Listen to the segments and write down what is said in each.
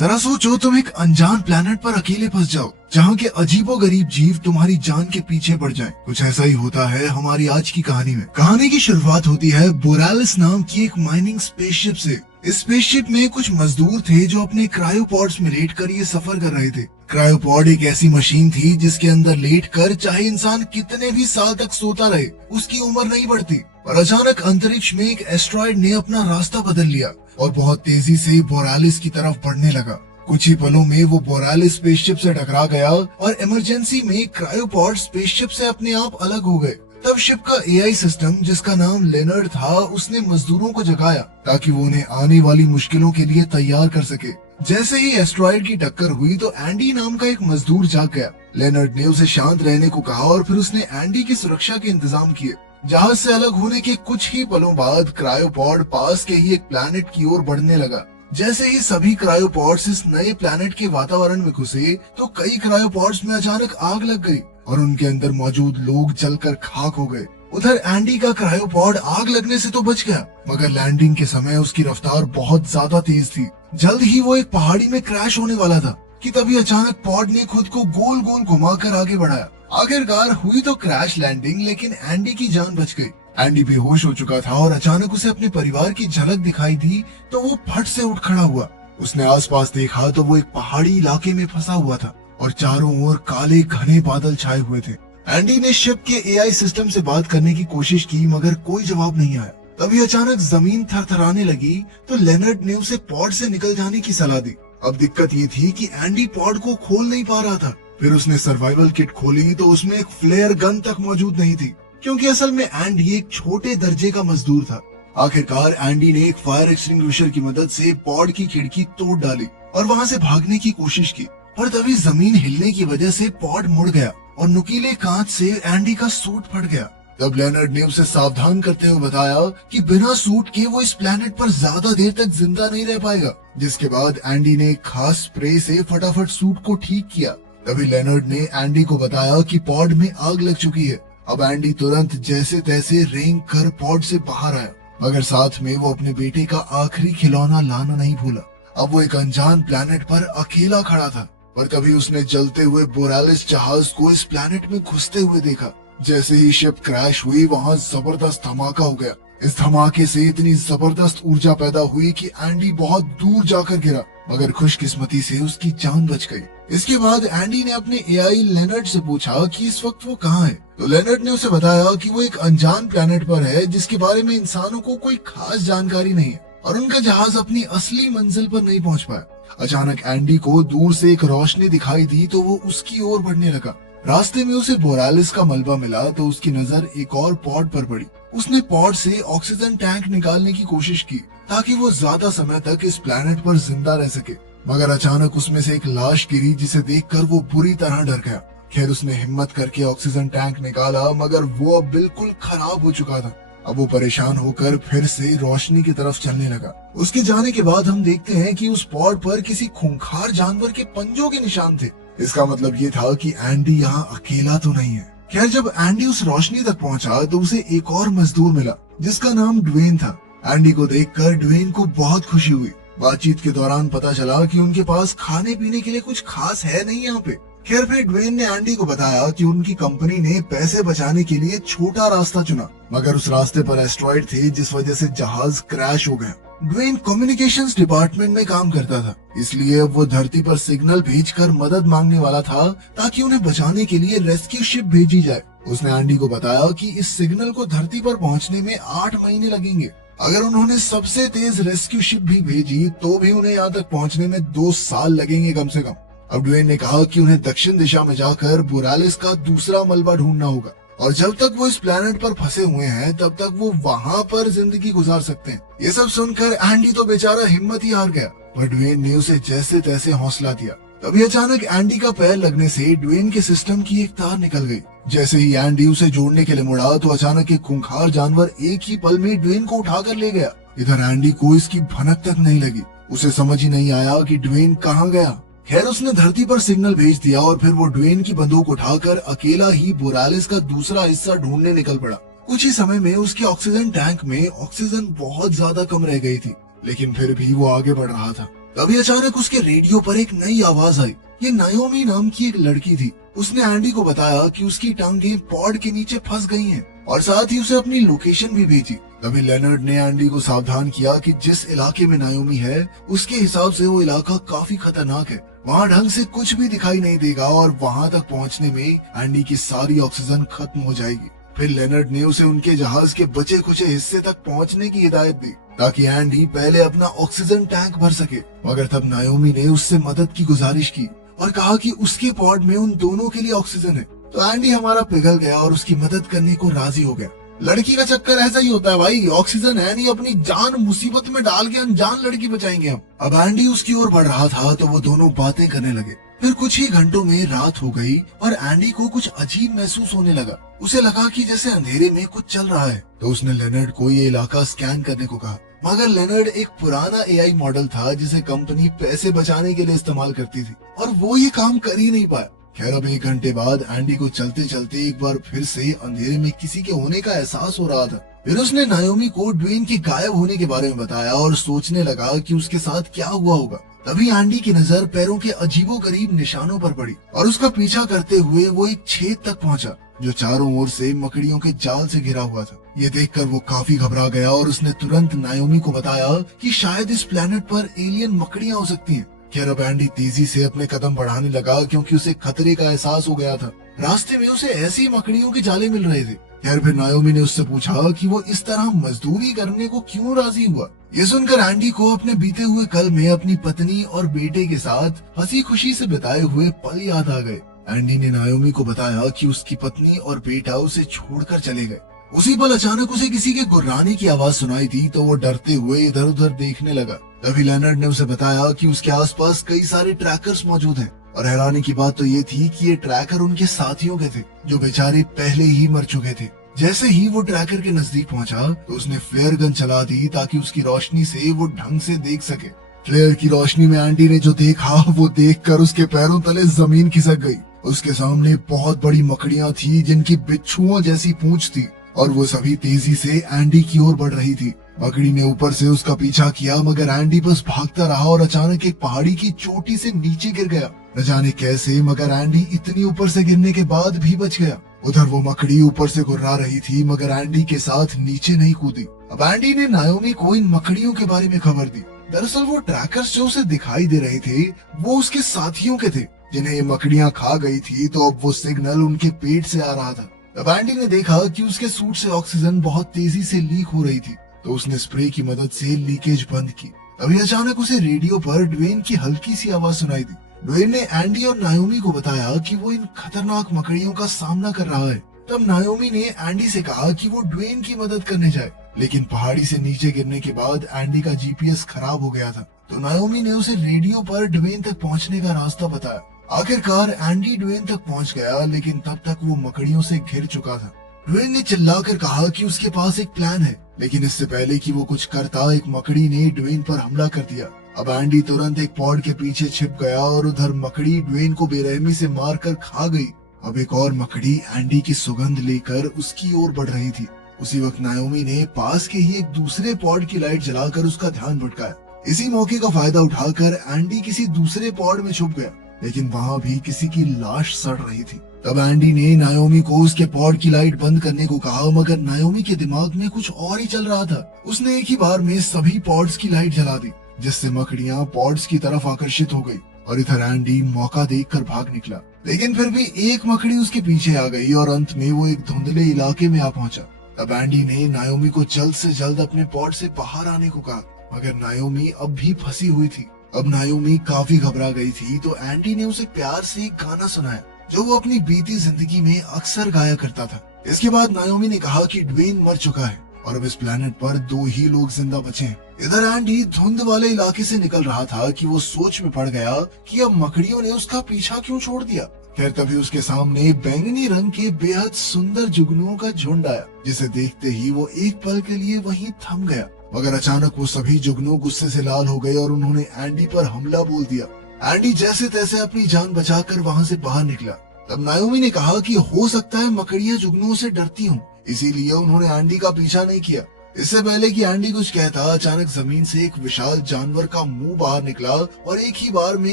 जरा सोचो, तुम एक अनजान प्लेनेट पर अकेले फंस जाओ जहाँ के अजीबोगरीब जीव तुम्हारी जान के पीछे पड़ जाएं। कुछ ऐसा ही होता है हमारी आज की कहानी में। कहानी की शुरुआत होती है बोरालिस नाम की एक माइनिंग स्पेसशिप से। इस स्पेसशिप में कुछ मजदूर थे जो अपने क्रायोपॉड्स में लेटकर ये सफर कर रहे थे। क्रायोपॉड एक ऐसी मशीन थी जिसके अंदर लेटकर चाहे इंसान कितने भी साल तक सोता रहे उसकी उम्र नहीं बढ़ती। और अचानक अंतरिक्ष में एक एस्ट्रॉयड ने अपना रास्ता बदल लिया और बहुत तेजी से बोरालिस की तरफ बढ़ने लगा। कुछ ही पलों में वो बोरालिस स्पेसशिप से टकरा गया और इमरजेंसी में क्रायोपॉड स्पेसशिप से अपने आप अलग हो गए। तब शिप का एआई सिस्टम, जिसका नाम लेनर्ड था, उसने मजदूरों को जगाया ताकि वो उन्हें आने वाली मुश्किलों के लिए तैयार कर सके। जैसे ही एस्ट्रॉयड की टक्कर हुई तो एंडी नाम का एक मजदूर जाग गया। लेनर्ड ने उसे शांत रहने को कहा और फिर उसने एंडी की सुरक्षा के इंतजाम किए। जहाज से अलग होने के कुछ ही पलों बाद क्रायोपॉड पास के ही एक प्लैनेट की ओर बढ़ने लगा। जैसे ही सभी क्रायोपॉड्स इस नए प्लैनेट के वातावरण में घुसे तो कई क्रायोपॉड्स में अचानक आग लग गई और उनके अंदर मौजूद लोग जलकर खाक हो गए। उधर एंडी का क्रायोपॉड आग लगने से तो बच गया, मगर लैंडिंग के समय उसकी रफ्तार बहुत ज्यादा तेज थी। जल्द ही वो एक पहाड़ी में क्रैश होने वाला था कि तभी अचानक पॉड ने खुद को गोल गोल घुमाकर आगे बढ़ाया। आखिरकार हुई तो क्रैश लैंडिंग, लेकिन एंडी की जान बच गई। एंडी बेहोश हो चुका था और अचानक उसे अपने परिवार की झलक दिखाई दी तो वो फट से उठ खड़ा हुआ। उसने आसपास देखा तो वो एक पहाड़ी इलाके में फंसा हुआ था और चारों ओर काले घने बादल छाए हुए थे। एंडी ने शिप के एआई सिस्टम से बात करने की कोशिश की मगर कोई जवाब नहीं आया। तभी अचानक जमीन थरथराने लगी तो लेनर्ड ने उसे पॉड से निकल जाने की सलाह दी। अब दिक्कत ये थी कि एंडी पॉड को खोल नहीं पा रहा था। फिर उसने सर्वाइवल किट खोली तो उसमें एक फ्लेयर गन तक मौजूद नहीं थी, क्योंकि असल में एंडी एक छोटे दर्जे का मजदूर था। आखिरकार एंडी ने एक फायर एक्सटिंग्विशर की मदद से पॉड की खिड़की तोड़ डाली और वहां से भागने की कोशिश की, पर तभी जमीन हिलने की वजह से पॉड मुड़ गया और नुकीले कांच से एंडी का सूट फट गया। तब लेनर्ड ने उसे सावधान करते हुए बताया कि बिना सूट के वो इस प्लेनेट पर ज्यादा देर तक जिंदा नहीं रह पाएगा। जिसके बाद एंडी ने एक खास स्प्रे से फटाफट सूट को ठीक किया। तभी लेनर्ड ने एंडी को बताया कि पॉड में आग लग चुकी है। अब एंडी तुरंत जैसे तैसे रेंग कर पॉड से बाहर आया, मगर साथ में वो अपने बेटे का आखिरी खिलौना लाना नहीं भूला। अब वो एक अनजान प्लेनेट पर अकेला खड़ा था, पर तभी उसने जलते हुए बोरालिस जहाज को इस प्लेनेट में घुसते हुए देखा। जैसे ही शिप क्रैश हुई वहाँ जबरदस्त धमाका हो गया। इस धमाके से इतनी जबरदस्त ऊर्जा पैदा हुई कि एंडी बहुत दूर जाकर गिरा, मगर खुशकिस्मती से उसकी जान बच गई। इसके बाद एंडी ने अपने एआई लेनर्ड से पूछा कि इस वक्त वो कहाँ है। तो लेनर्ड ने उसे बताया कि वो एक अनजान प्लेनेट पर है जिसके बारे में इंसानों को कोई खास जानकारी नहीं है और उनका जहाज अपनी असली मंजिल पर नहीं पहुंच पाया। अचानक एंडी को दूर से एक रोशनी दिखाई दी तो वो उसकी ओर बढ़ने लगा। रास्ते में उसे बोरालिस का मलबा मिला तो उसकी नजर एक और पॉड पर पड़ी। उसने पॉड से ऑक्सीजन टैंक निकालने की कोशिश की ताकि वो ज्यादा समय तक इस प्लेनेट पर जिंदा रह सके, मगर अचानक उसमें से एक लाश गिरी जिसे देखकर वो बुरी तरह डर गया। खैर उसने हिम्मत करके ऑक्सीजन टैंक निकाला, मगर वो अब बिल्कुल खराब हो चुका था। अब वो परेशान होकर फिर से रोशनी की तरफ चलने लगा। उसके जाने के बाद हम देखते हैं कि उस पॉड पर किसी खूंखार जानवर के पंजों के निशान थे। इसका मतलब ये था कि एंडी यहाँ अकेला तो नहीं है। खैर जब एंडी उस रोशनी तक पहुंचा तो उसे एक और मजदूर मिला जिसका नाम ड्वेन था। एंडी को देखकर ड्वेन को बहुत खुशी हुई। बातचीत के दौरान पता चला कि उनके पास खाने पीने के लिए कुछ खास है नहीं यहाँ पे। खैर फिर ड्वेन ने एंडी को बताया कि उनकी कंपनी ने पैसे बचाने के लिए छोटा रास्ता चुना, मगर उस रास्ते पर एस्ट्रॉयड थे जिस वजह से जहाज क्रैश हो गया। ड्वेन कम्युनिकेशंस डिपार्टमेंट में काम करता था, इसलिए अब वो धरती पर सिग्नल भेजकर मदद मांगने वाला था ताकि उन्हें बचाने के लिए रेस्क्यू शिप भेजी जाए। उसने एंडी को बताया कि इस सिग्नल को धरती पर पहुंचने में 8 महीने लगेंगे। अगर उन्होंने सबसे तेज रेस्क्यू शिप भी भेजी तो भी उन्हें यहाँ तक पहुंचने में 2 साल लगेंगे कम से कम। अब ड्वेन ने कहा कि उन्हें दक्षिण दिशा में जाकर बोरालिस का दूसरा मलबा ढूंढना होगा और जब तक वो इस प्लेनेट पर फंसे हुए हैं तब तक वो वहाँ पर जिंदगी गुजार सकते हैं। ये सब सुनकर एंडी तो बेचारा हिम्मत ही हार गया, पर ड्वेन ने उसे जैसे तैसे हौसला दिया। तभी अचानक एंडी का पैर लगने से ड्वेन के सिस्टम की एक तार निकल गई। जैसे ही एंडी उसे जोड़ने के लिए मुड़ा तो अचानक एक खूंखार जानवर एक ही पल में ड्वेन को उठाकर ले गया। इधर एंडी को इसकी भनक तक नहीं लगी। उसे समझ ही नहीं आया कि ड्वेन कहाँ गया। खैर उसने धरती पर सिग्नल भेज दिया और फिर वो ड्वेन की बंदूक उठाकर अकेला ही बोरालिस का दूसरा हिस्सा ढूंढने निकल पड़ा। कुछ ही समय में उसके ऑक्सीजन टैंक में ऑक्सीजन बहुत ज्यादा कम रह गई थी, लेकिन फिर भी वो आगे बढ़ रहा था। तभी अचानक उसके रेडियो पर एक नई आवाज आई। ये नायोमी नाम की एक लड़की थी। उसने एंडी को बताया कि उसकी टांगें पॉड के नीचे फंस गई हैं और साथ ही उसे अपनी लोकेशन भी भेजी। तभी लेनर्ड ने एंडी को सावधान किया कि जिस इलाके में नायोमी है उसके हिसाब से वो इलाका काफी खतरनाक है। वहाँ ढंग से कुछ भी दिखाई नहीं देगा और वहाँ तक पहुँचने में एंडी की सारी ऑक्सीजन खत्म हो जाएगी। फिर लेनर्ड ने उसे उनके जहाज के बचे खुचे हिस्से तक पहुँचने की हिदायत दी ताकि एंडी पहले अपना ऑक्सीजन टैंक भर सके। मगर तब नायोमी ने उससे मदद की गुजारिश की और कहा कि उसके पॉड में उन दोनों के लिए ऑक्सीजन है। तो एंडी हमारा पिघल गया और उसकी मदद करने को राजी हो गया। लड़की का चक्कर ऐसा ही होता है भाई, ऑक्सीजन है नहीं, अपनी जान मुसीबत में डाल के अनजान लड़की बचाएंगे हम। अब एंडी उसकी ओर बढ़ रहा था तो वो दोनों बातें करने लगे। फिर कुछ ही घंटों में रात हो गई और एंडी को कुछ अजीब महसूस होने लगा। उसे लगा कि जैसे अंधेरे में कुछ चल रहा है। तो उसने लेनर्ड को ये इलाका स्कैन करने को कहा। मगर लेनर्ड एक पुराना एआई मॉडल था जिसे कंपनी पैसे बचाने के लिए इस्तेमाल करती थी और वो ये काम कर ही नहीं पाया। खैर अब 1 घंटे बाद एंडी को चलते चलते एक बार फिर से अंधेरे में किसी के होने का एहसास हो रहा था। फिर उसने नायोमी को ड्वेन के गायब होने के बारे में बताया और सोचने लगा कि उसके साथ क्या हुआ होगा। तभी एंडी की नजर पैरों के अजीबोगरीब निशानों पर पड़ी और उसका पीछा करते हुए वो एक छेद तक पहुंचा जो चारों ओर से मकड़ियों के जाल से घिरा हुआ था। ये देखकर वो काफी घबरा गया और उसने तुरंत नायोमी को बताया कि शायद इस प्लेनेट पर एलियन मकड़ियां हो सकती हैं। खैर अब एंडी तेजी से अपने कदम बढ़ाने लगा क्योंकि उसे खतरे का एहसास हो गया था। रास्ते में उसे ऐसी मकड़ियों के जाले मिल रहे थे। खैर फिर नायोमी ने उससे पूछा कि वो इस तरह मजदूरी करने को क्यों राजी हुआ। ये सुनकर एंडी को अपने बीते हुए कल में अपनी पत्नी और बेटे के साथ हंसी खुशी से बिताए हुए पल याद आ गए। एंडी ने नायोमी को बताया कि उसकी पत्नी और बेटा उसे छोड़कर चले गए। उसी पल अचानक उसे किसी के गुर्राने की आवाज सुनाई दी तो वो डरते हुए इधर उधर देखने लगा। तभी लेनर्ड ने उसे बताया कि उसके आसपास कई सारे ट्रैकर्स मौजूद हैं और हैरानी की बात तो ये थी कि ये ट्रैकर उनके साथियों के थे जो बेचारे पहले ही मर चुके थे। जैसे ही वो ट्रैकर के नजदीक पहुंचा तो उसने फ्लेयर गन चला दी ताकि उसकी रोशनी से वो ढंग से देख सके। फ्लेयर की रोशनी में एंडी ने जो देखा वो देखकर उसके पैरों तले जमीन खिसक गई। उसके सामने बहुत बड़ी मकड़ियां थी जिनकी बिच्छुओं जैसी पूंछ थी और वो सभी तेजी से एंडी की ओर बढ़ रही थी। मकड़ी ने ऊपर से उसका पीछा किया मगर एंडी बस भागता रहा और अचानक एक पहाड़ी की चोटी से नीचे गिर गया। न जाने कैसे मगर एंडी इतनी ऊपर से गिरने के बाद भी बच गया। उधर वो मकड़ी ऊपर से गुर्रा रही थी मगर एंडी के साथ नीचे नहीं कूदी। अब एंडी ने नायोमी को इन मकड़ियों के बारे में खबर दी। दरअसल वो ट्रैकर्स जो उसे दिखाई दे रहे थे वो उसके साथियों के थे जिन्हें ये मकड़ियां खा गई थी। तो अब वो सिग्नल उनके पेट से आ रहा था। तब एंडी ने देखा कि उसके सूट से ऑक्सीजन बहुत तेजी से लीक हो रही थी तो उसने स्प्रे की मदद से लीकेज बंद की। तभी अचानक उसे रेडियो पर ड्वेन की हल्की सी आवाज सुनाई दी। ड्वेन ने एंडी और नायोमी को बताया कि वो इन खतरनाक मकड़ियों का सामना कर रहा है। तब नायोमी ने एंडी से कहा कि वो ड्वेन की मदद करने जाए लेकिन पहाड़ी से नीचे गिरने के बाद एंडी का जीपीएस खराब हो गया था। तो नायोमी ने उसे रेडियो पर ड्वेन तक पहुंचने का रास्ता बताया। आखिरकार एंडी ड्वेन तक पहुंच गया लेकिन तब तक वो मकड़ियों से घिर चुका था। ड्वेन ने चिल्लाकर कहा कि उसके पास एक प्लान है लेकिन इससे पहले कि वो कुछ करता एक मकड़ी ने ड्वेन पर हमला कर दिया। अब एंडी तुरंत एक पॉड के पीछे छिप गया और उधर मकड़ी ड्वेन को बेरहमी से मारकर खा गई। अब एक और मकड़ी एंडी की सुगंध लेकर उसकी ओर बढ़ रही थी। उसी वक्त नायोमी ने पास के ही एक दूसरे पॉड की लाइट जलाकर उसका ध्यान भटकाया। इसी मौके का फायदा उठाकर एंडी किसी दूसरे पॉड में छुप गया लेकिन वहाँ भी किसी की लाश सड़ रही थी। तब एंडी ने नायोमी को उसके पॉड की लाइट बंद करने को कहा मगर नायोमी के दिमाग में कुछ और ही चल रहा था। उसने एक ही बार में सभी पॉड्स की लाइट जला दी जिससे मकड़ियां पॉड्स की तरफ आकर्षित हो गई और इधर एंडी मौका देखकर भाग निकला। लेकिन फिर भी एक मकड़ी उसके पीछे आ गई और अंत में वो एक धुंधले इलाके में आ पहुंचा। तब एंडी ने नायोमी को जल्द से जल्द अपने पॉड से बाहर आने को कहा मगर नायोमी अब भी फंसी हुई थी। अब नायोमी काफी घबरा गई थी तो एंडी ने उसे प्यार से एक गाना सुनाया जो वो अपनी बीती जिंदगी में अक्सर गाया करता था। इसके बाद नायोमी ने कहा कि ड्वेन मर चुका है और अब इस प्लेनेट पर 2 ही लोग जिंदा बचे हैं। इधर एंडी धुंध वाले इलाके से निकल रहा था कि वो सोच में पड़ गया कि अब मकड़ियों ने उसका पीछा क्यों छोड़ दिया। खैर तभी उसके सामने बैंगनी रंग के बेहद सुंदर जुगनुओं का झुंड आया जिसे देखते ही वो एक पल के लिए वहीं थम गया। मगर अचानक वो सभी जुगनू गुस्से से लाल हो गए और उन्होंने एंडी पर हमला बोल दिया। एंडी जैसे तैसे अपनी जान बचाकर वहाँ से बाहर निकला। तब नायोमी ने कहा कि हो सकता है मकड़ियां जुगनुओं से डरती हों, इसीलिए उन्होंने एंडी का पीछा नहीं किया। इससे पहले कि एंडी कुछ कहता, अचानक जमीन से एक विशाल जानवर का मुंह बाहर निकला और एक ही बार में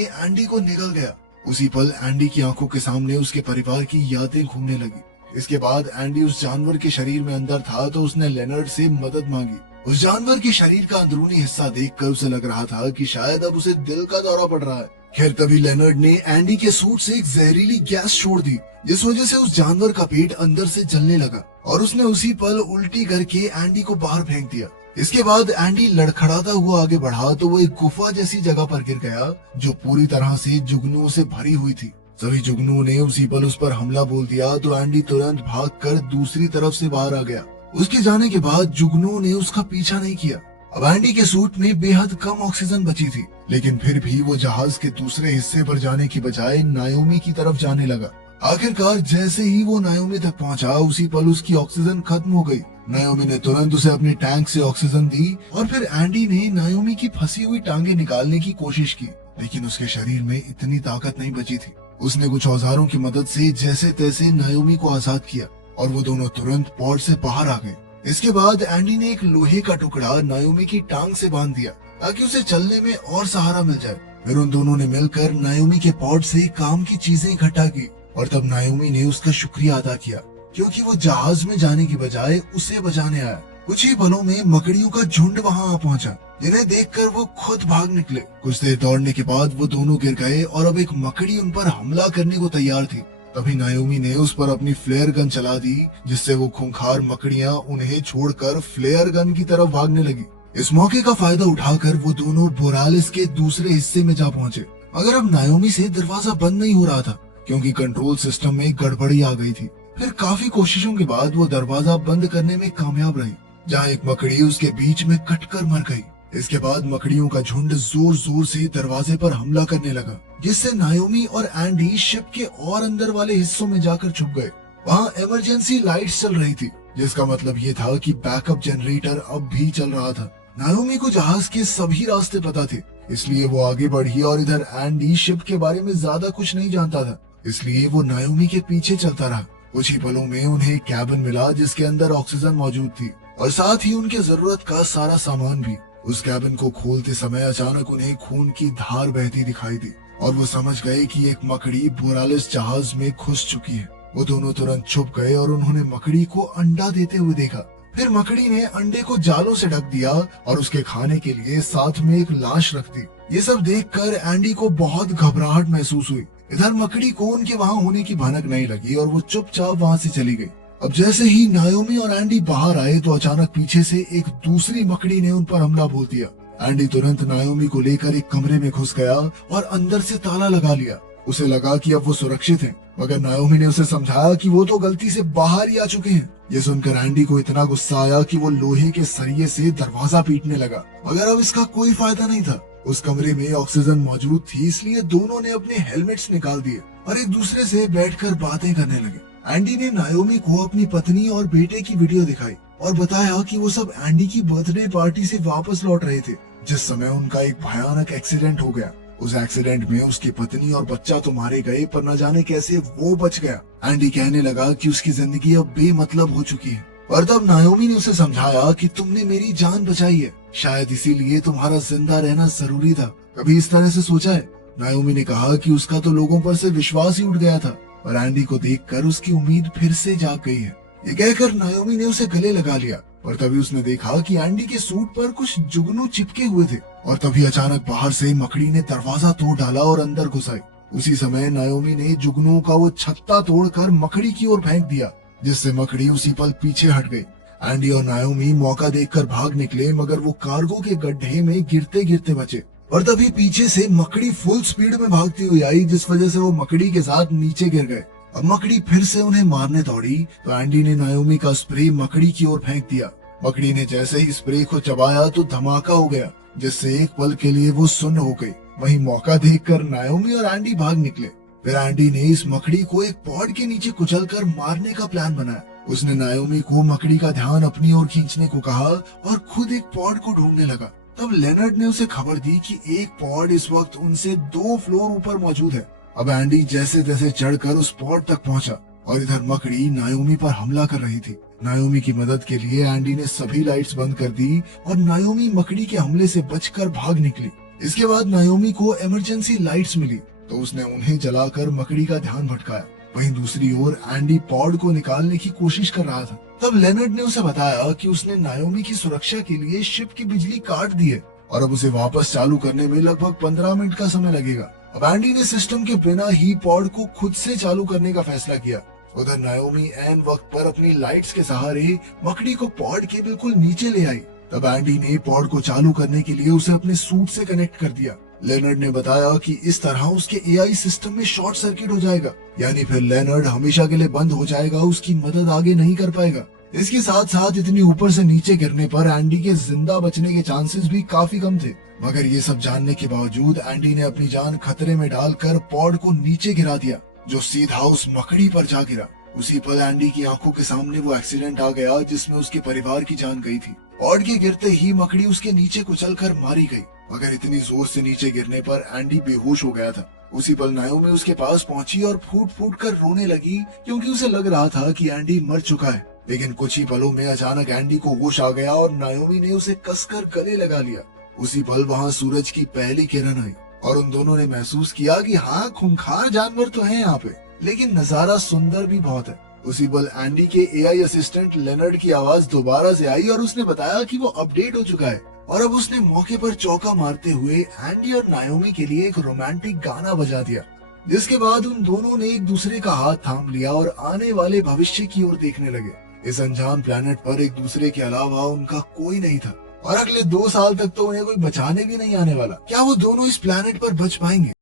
एंडी को निगल गया। उसी पल एंडी की आंखों के सामने उसके परिवार की यादें घूमने लगी। इसके बाद एंडी उस जानवर के शरीर में अंदर था तो उसने लेनर्ड से मदद मांगी। उस जानवर के शरीर का अंदरूनी हिस्सा देखकर उसे लग रहा था कि शायद अब उसे दिल का दौरा पड़ रहा है। खैर तभी लेनर्ड ने एंडी के सूट से एक जहरीली गैस छोड़ दी, जिस वजह से उस जानवर का पेट अंदर से जलने लगा और उसने उसी पल उल्टी करके एंडी को बाहर फेंक दिया। इसके बाद एंडी लड़खड़ाता हुआ आगे बढ़ा तो वो एक गुफा जैसी जगह पर गिर गया जो पूरी तरह से जुगनुओं से भरी हुई थी। सभी जुगनुओं ने उसी पल उस पर हमला बोल दिया तो एंडी तुरंत भागकर दूसरी तरफ से बाहर आ गया। उसके जाने के बाद जुगनुओं ने उसका पीछा नहीं किया। अब एंडी के सूट में बेहद कम ऑक्सीजन बची थी, लेकिन फिर भी वो जहाज के दूसरे हिस्से पर जाने की बजाय नायोमी की तरफ जाने लगा। आखिरकार जैसे ही वो नायोमी तक पहुंचा, उसी पल उसकी ऑक्सीजन खत्म हो गई। नायोमी ने तुरंत उसे अपनी टैंक से ऑक्सीजन दी और फिर एंडी ने नायोमी की फंसी हुई टांगे निकालने की कोशिश की, लेकिन उसके शरीर में इतनी ताकत नहीं बची थी। उसने कुछ औजारों की मदद से जैसे तैसे नायोमी को आजाद किया और वो दोनों तुरंत पॉड से बाहर आ गए। इसके बाद एंडी ने एक लोहे का टुकड़ा नायोमी की टांग से बांध दिया ताकि उसे चलने में और सहारा मिल जाए। फिर उन दोनों ने मिलकर नायोमी के पॉड से काम की चीजें इकट्ठा की और तब नायोमी ने उसका शुक्रिया अदा किया क्योंकि वो जहाज में जाने की बजाय उसे बचाने आया। कुछ ही पलों में मकड़ियों का झुंड वहां आ पहुंचा, जिन्हें देखकर वो खुद भाग निकले। कुछ देर दौड़ने के बाद वो दोनों गिर गए और अब एक मकड़ी उन पर हमला करने को तैयार थी। तभी नायोमी ने उस पर अपनी फ्लेयर गन चला दी, जिससे वो खूंखार मकड़ियां उन्हें छोड़कर फ्लेयर गन की तरफ भागने लगी। इस मौके का फायदा उठाकर वो दोनों बोरालिस के दूसरे हिस्से में जा पहुंचे, मगर अब नायोमी से दरवाजा बंद नहीं हो रहा था क्योंकि कंट्रोल सिस्टम में गड़बड़ी आ गई थी। फिर काफी कोशिशों के बाद वो दरवाजा बंद करने में कामयाब रही, जहाँ एक मकड़ी उसके बीच में कटकर मर गई। इसके बाद मकड़ियों का झुंड जोर जोर से दरवाजे पर हमला करने लगा, जिससे नायोमी और एंडी शिप के और अंदर वाले हिस्सों में जाकर छुप गए। वहाँ इमरजेंसी लाइट्स चल रही थी, जिसका मतलब ये था कि बैकअप जनरेटर अब भी चल रहा था। नायोमी को जहाज के सभी रास्ते पता थे, इसलिए वो आगे बढ़ी और इधर एंडी शिप के बारे में ज्यादा कुछ नहीं जानता था, इसलिए वो नायोमी के पीछे चलता रहा। कुछ ही पलों में उन्हें एक कैबिन मिला जिसके अंदर ऑक्सीजन मौजूद थी और साथ ही उनके जरूरत का सारा सामान भी। उस कैबिन को खोलते समय अचानक उन्हें खून की धार बहती दिखाई दी और वो समझ गए कि एक मकड़ी बोरालिस जहाज में घुस चुकी है। वो दोनों तुरंत छुप गए और उन्होंने मकड़ी को अंडा देते हुए देखा। फिर मकड़ी ने अंडे को जालों से ढक दिया और उसके खाने के लिए साथ में एक लाश रख दी। ये सब देखकर एंडी को बहुत घबराहट महसूस हुई। इधर मकड़ी को उनके वहाँ होने की भनक नहीं लगी और वो चुपचाप वहाँ से चली गई। अब जैसे ही नायोमी और एंडी बाहर आए तो अचानक पीछे से एक दूसरी मकड़ी ने उन पर हमला बोल दिया। एंडी तुरंत नायोमी को लेकर एक कमरे में घुस गया और अंदर से ताला लगा लिया। उसे लगा कि अब वो सुरक्षित हैं, मगर नायोमी ने उसे समझाया कि वो तो गलती से बाहर ही आ चुके हैं। ये सुनकर एंडी को इतना गुस्सा आया कि वो लोहे के सरिये से दरवाजा पीटने लगा, मगर अब इसका कोई फायदा नहीं था। उस कमरे में ऑक्सीजन मौजूद थी, इसलिए दोनों ने अपने हेलमेट्स निकाल दिए और एक दूसरे से बैठकर बातें करने लगे। एंडी ने नायोमी को अपनी पत्नी और बेटे की वीडियो दिखाई और बताया कि वो सब एंडी की बर्थडे पार्टी से वापस लौट रहे थे, जिस समय उनका एक भयानक एक्सीडेंट हो गया। उस एक्सीडेंट में उसकी पत्नी और बच्चा तो मारे गए, पर न जाने कैसे वो बच गया। एंडी कहने लगा कि उसकी जिंदगी अब बेमतलब हो चुकी है और तब नायोमी ने उसे समझाया कि तुमने मेरी जान बचाई है, शायद इसीलिए तुम्हारा जिंदा रहना जरूरी था। कभी इस तरह से सोचा है? नायोमी ने कहा कि उसका तो लोगों पर से विश्वास ही उठ गया था और एंडी को देखकर उसकी उम्मीद फिर से जाग गई है। ये कहकर नायोमी ने उसे गले लगा लिया और तभी उसने देखा कि एंडी के सूट पर कुछ जुगनू चिपके हुए थे और तभी अचानक बाहर से मकड़ी ने दरवाजा तोड़ डाला और अंदर घुस आई। उसी समय नायोमी ने जुगनुओं का वो छत्ता तोड़कर मकड़ी की ओर फेंक दिया, जिससे मकड़ी उसी पल पीछे हट गई। एंडी और नायोमी मौका देखकर भाग निकले, मगर वो कार्गो के गड्ढे में गिरते गिरते बचे और तभी पीछे से मकड़ी फुल स्पीड में भागती हुई आई, जिस वजह से वो मकड़ी के साथ नीचे गिर गए। अब मकड़ी फिर से उन्हें मारने दौड़ी तो एंडी ने नायोमी का स्प्रे मकड़ी की ओर फेंक दिया। मकड़ी ने जैसे ही स्प्रे को चबाया तो धमाका हो गया, जिससे एक पल के लिए वो सुन्न हो गई। वहीं मौका देखकर नायोमी और एंडी भाग निकले। फिर एंडी ने इस मकड़ी को एक पॉड के नीचे कुचलकर मारने का प्लान बनाया। उसने नायोमी को मकड़ी का ध्यान अपनी ओर खींचने को कहा और खुद एक पॉड को ढूंढने लगा। तब लेनर्ड ने उसे खबर दी कि एक पॉड इस वक्त उनसे 2 फ्लोर ऊपर मौजूद है। अब एंडी जैसे तैसे चढ़कर उस पॉड तक पहुंचा और इधर मकड़ी नायोमी पर हमला कर रही थी। नायोमी की मदद के लिए एंडी ने सभी लाइट्स बंद कर दी और नायोमी मकड़ी के हमले से बचकर भाग निकली। इसके बाद नायोमी को इमरजेंसी लाइट्स मिली तो उसने उन्हें जलाकर मकड़ी का ध्यान भटकाया। वहीं दूसरी ओर एंडी पॉड को निकालने की कोशिश कर रहा था। तब लेनर्ड ने उसे बताया कि उसने नायोमी की सुरक्षा के लिए शिप की बिजली काट दी है और अब उसे वापस चालू करने में लगभग 15 मिनट का समय लगेगा। अब एंडी ने सिस्टम के बिना ही पॉड को खुद से चालू करने का फैसला किया। उधर नायोमी ऐन वक्त पर अपनी लाइट्स के सहारे मकड़ी को पॉड के बिल्कुल नीचे ले आई। तब एंडी ने पॉड को चालू करने के लिए उसे अपने सूट से कनेक्ट कर दिया। लेनर्ड ने बताया कि इस तरह उसके एआई सिस्टम में शॉर्ट सर्किट हो जाएगा, यानी फिर लेनर्ड हमेशा के लिए बंद हो जाएगा, उसकी मदद आगे नहीं कर पाएगा। इसके साथ साथ इतनी ऊपर से नीचे गिरने पर एंडी के जिंदा बचने के चांसेस भी काफी कम थे। मगर ये सब जानने के बावजूद एंडी ने अपनी जान खतरे में डालकर पॉड को नीचे गिरा दिया, जो सीधा उस मकड़ी पर जा गिरा। उसी पल एंडी की आंखों के सामने वो एक्सीडेंट आ गया जिसमें उसके परिवार की जान गई थी। पॉड के गिरते ही मकड़ी उसके नीचे कुचलकर मारी गई, मगर इतनी जोर से नीचे गिरने पर एंडी बेहोश हो गया था। उसी पल नायोमी उसके पास पहुंची और फूट फूट कर रोने लगी, क्योंकि उसे लग रहा था कि एंडी मर चुका है। लेकिन कुछ ही पलों में अचानक एंडी को होश आ गया और नायोमी ने उसे कसकर गले लगा लिया। उसी पल वहाँ सूरज की पहली किरण आई और उन दोनों ने महसूस किया कि हाँ, खूंखार जानवर तो है यहाँ पे, लेकिन नजारा सुंदर भी बहुत है। उसी पल एंडी के एआई असिस्टेंट लेनर्ड की आवाज दोबारा से आई और उसने बताया कि वो अपडेट हो चुका है और अब उसने मौके पर चौका मारते हुए एंडी और नायोमी के लिए एक रोमांटिक गाना बजा दिया। जिसके बाद उन दोनों ने एक दूसरे का हाथ थाम लिया और आने वाले भविष्य की ओर देखने लगे। इस अनजान प्लेनेट पर एक दूसरे के अलावा उनका कोई नहीं था और अगले 2 साल तक तो उन्हें कोई बचाने भी नहीं आने वाला। क्या वो दोनों इस प्लेनेट पर बच पाएंगे?